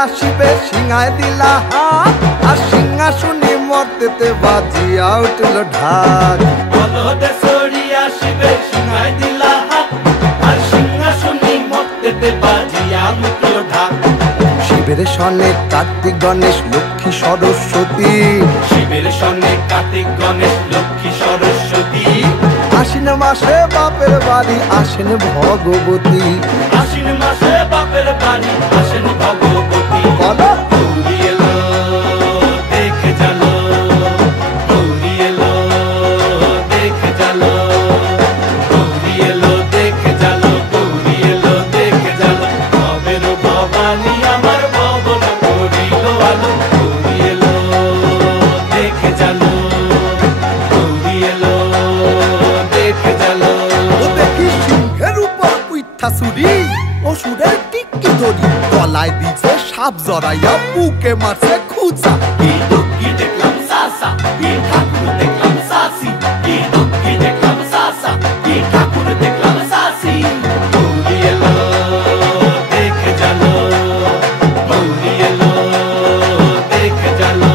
আসিবে সিংহায় দিলা হাত আর সিংহাসনে মর্তেতে বাজিয়া উঠল ঢাক বলদে সরি আসিবে সিংহায় দিলা হাত আর সিংহাসনে মর্তেতে বাজিয়া উঠল ঢাক শিবের সনে কার্তিক গণেশ লক্ষ্মী সরস্বতী শিবের সনে কার্তিক গণেশ লক্ষ্মী সরস্বতী আশ্বিন মাসে বাপের বাড়ি আসেন ভগবতী আশ্বিন মাসে বাপের বাড়ি আসেন ভগবতী বলো গৌরী এলো দেখে জানো গৌরী এলো দেখে জানো গৌরী এলো দেখে জানো গৌরী এলো দেখে জানো ভবের ভবানী আমার ভবন করিল আলো গৌরী এলো দেখে জানো গৌরী এলো দেখে জানো দেখি সিংহের উপর উইঠা ছুরি অসুরের টিক্কি ধরি গলায় দিছে সাপ জড়াইয়া বুকে মারছে খুঁচা কি দুঃখী দেখলাম সাসা কি ঠাকুর দেখলাম সাসি কি দুঃখী দেখলাম সাসা কি ঠাকুর দেখলাম সাসি গৌরী এলো দেখে জানো গৌরী এলো দেখে জানো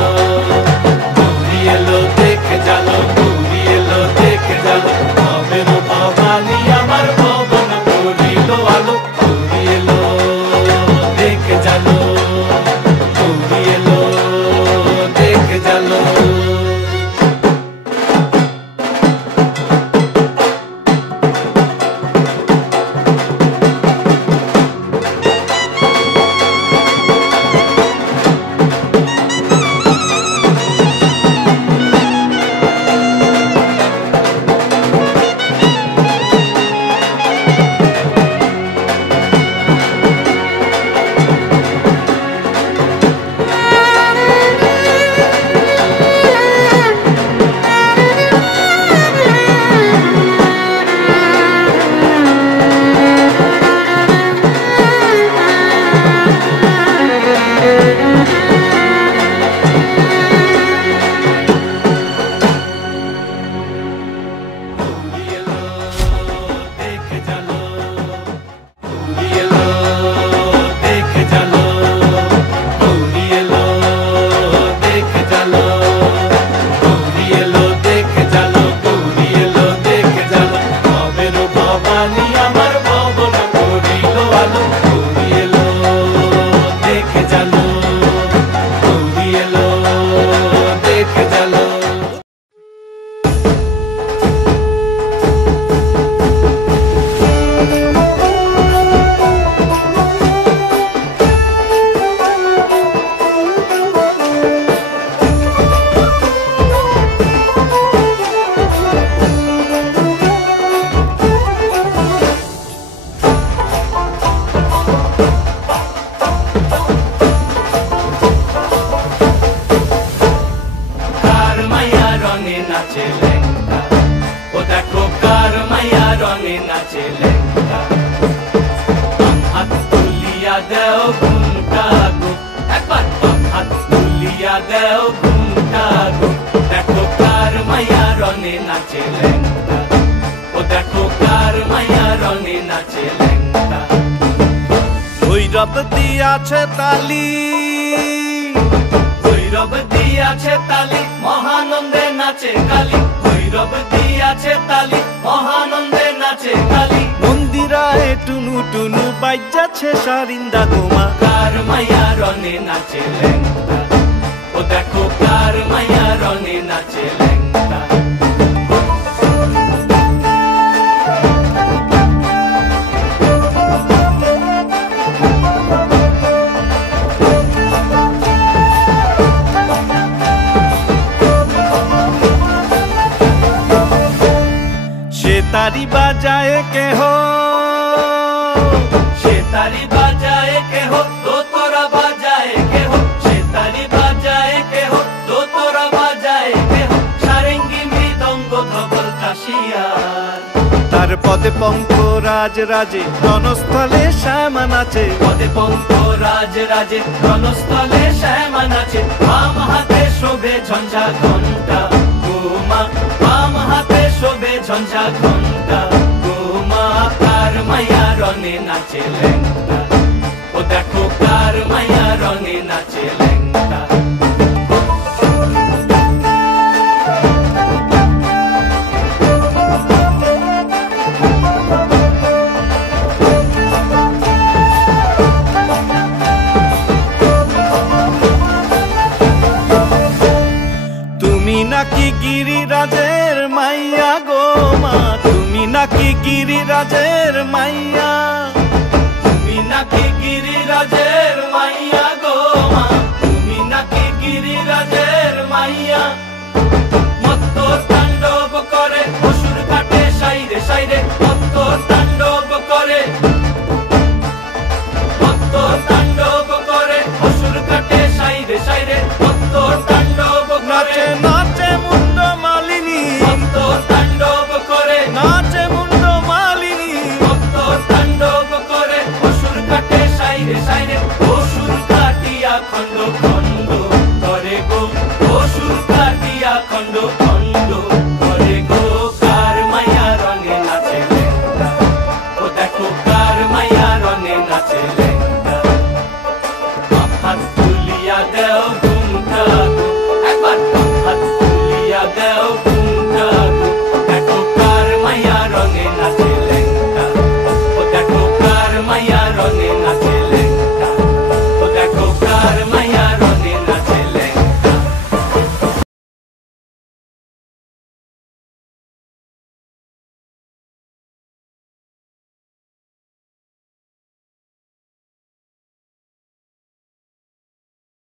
গৌরী এলো দেখে জানো গৌরী এলো দেখে জানো ভবের ভবানী আমার ভবন করিল আলো গৌরী এলো দেখে জানো গৌরী এলো দেখে জানো ভৈরব দিয়াছে তালি ভৈরব দিয়াছে তালি মহানন্দে নাচে কালী ভৈরব দিয়াছে তালি মহানন্দে নাচে কালী মন্দিরায় টুনু টুনু বাজ্যাছে সারিন্দা গোমা কার মায়া রনে নাচে লেংটা ও দেখো কার মায়া রনে নাচে লেংটা तारी बाजाए के हो से तारी बाजाए के हो दो तोरा बाजाए के हो से तारी बाजाए के हो दो तोरा बाजाए के हो सारेंगी मृदंग धबल काशियार तार पदे पंख राज राजे रनस्थले श्यामा नाचे पदे पंख राज राजे रनस्थले श्यामा नाचे बाम हाथे शोभे झंझा घंटा गोमा बाम हाथे शोभे झंझा घंटा गोमा कार माया रने नाचे लेंटा ओ देखो कार माया रने গিরিরাজের মাইয়া, তুমি নাকি গিরিরাজের